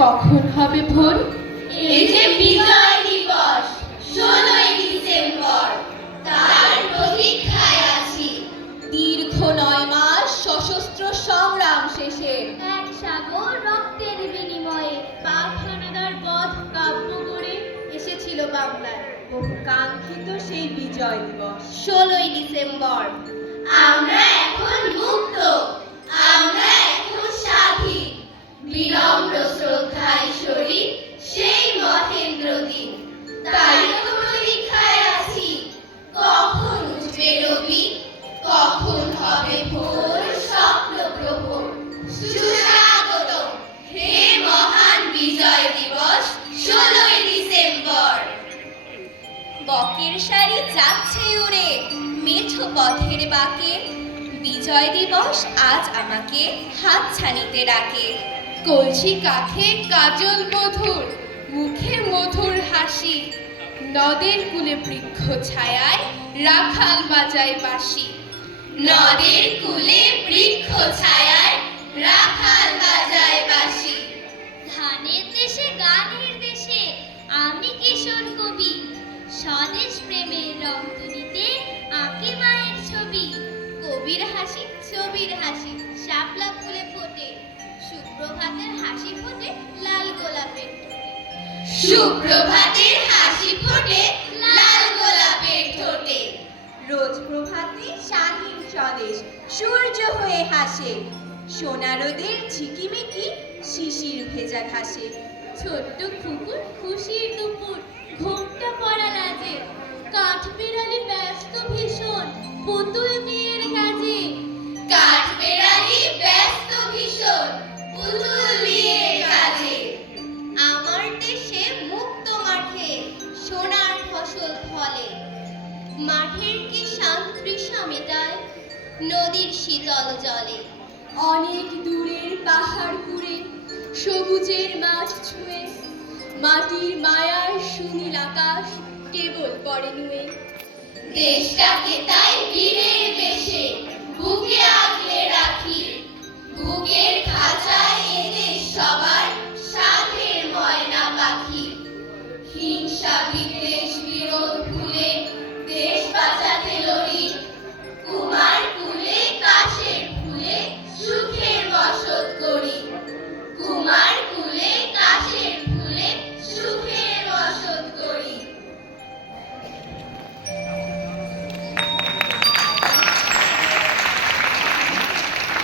কখন হবে ভোর? এই যে বিজয় দিবস 16ই ডিসেম্বর, তার প্রতীক্ষায় আছি। দীর্ঘ 9 মাস সশস্ত্র সংগ্রাম শেষে এক সাগর রক্তের বিনিময়ে পাখানাদার বধ কাব্য করে এসেছিল বাংলায় বহু কাঙ্ক্ষিত সেই বিজয় দিবস 16ই ডিসেম্বর। আমরা এখন মুক্ত, আমরা এখন স্বাধীন। বিনম্র শ্রদ্ধায় সরি সেই মহেন্দ্র দিন। তাই তো প্রতীক্ষায় আছি, কখন উঠবে রবি, কখন হবে ভোর স্বপ্ন প্রভোর। সুস্বাগতম হে মহান বিজয় দিবস 16ই ডিসেম্বর। বকের শাড়ি যাচ্ছে উড়ে মেঠো পথের বাঁকে, বিজয় দিবস আজ আমাকে হাত ছানিতে ডাকে। কলসি কাঁখে কাজল মধুর, মুখে মধুর হাসি, নদের কূলে বৃক্ষ ছায়ায় রাখাল বাজায় বাঁশি। নদের কূলে বৃক্ষ ছায়ায় রাখাল বাজায় বাঁশি। ধানের দেশে গানের দেশে আমি কিশোর কবি, স্বদেশ প্রেমের রং তুলিতে আঁকি মায়ের ছবি। কবির হাসি ছবির হাসি শাপলা ফুলে ফোটে, সুপ্রভাতের হাসি ফোটে লাল গোলাপের ঠোঁটে। সুপ্রভাতের হাসি ফোটে লাল গোলাপের ঠোঁটে। রোজ প্রভাতে স্বাধীন স্বদেশ সূর্য হয়ে হাসে, সোনা রোদের ঝিকিমিকি শিশির ভেজা ঘাসে। ছোট্ট কুকুর খুশির দুপুর ঘোমটা পড়া লাজে, কাঠ বেড়ালি ব্যস্ত ভীষণ পুতুল বিয়ের কাজে। কাঠ বেড়ালি ব্যস্ত ভীষণ পুতুল বিয়ের কাজে। আমার দেশে মুক্ত মাঠে সোনার ফসল ফলে, মাঠের কিষান তৃষা মেটায় নদীর শীতল জলে। অনেক দূরের পাহাড় কুড়ে সবুজের মাঠ ছুঁয়ে, মাটির মায়ার সুনীল আকাশ কেবল পড়ে নুয়ে। দেশটাকে তাই বীরের বেশে বুকে আগলে রাখি,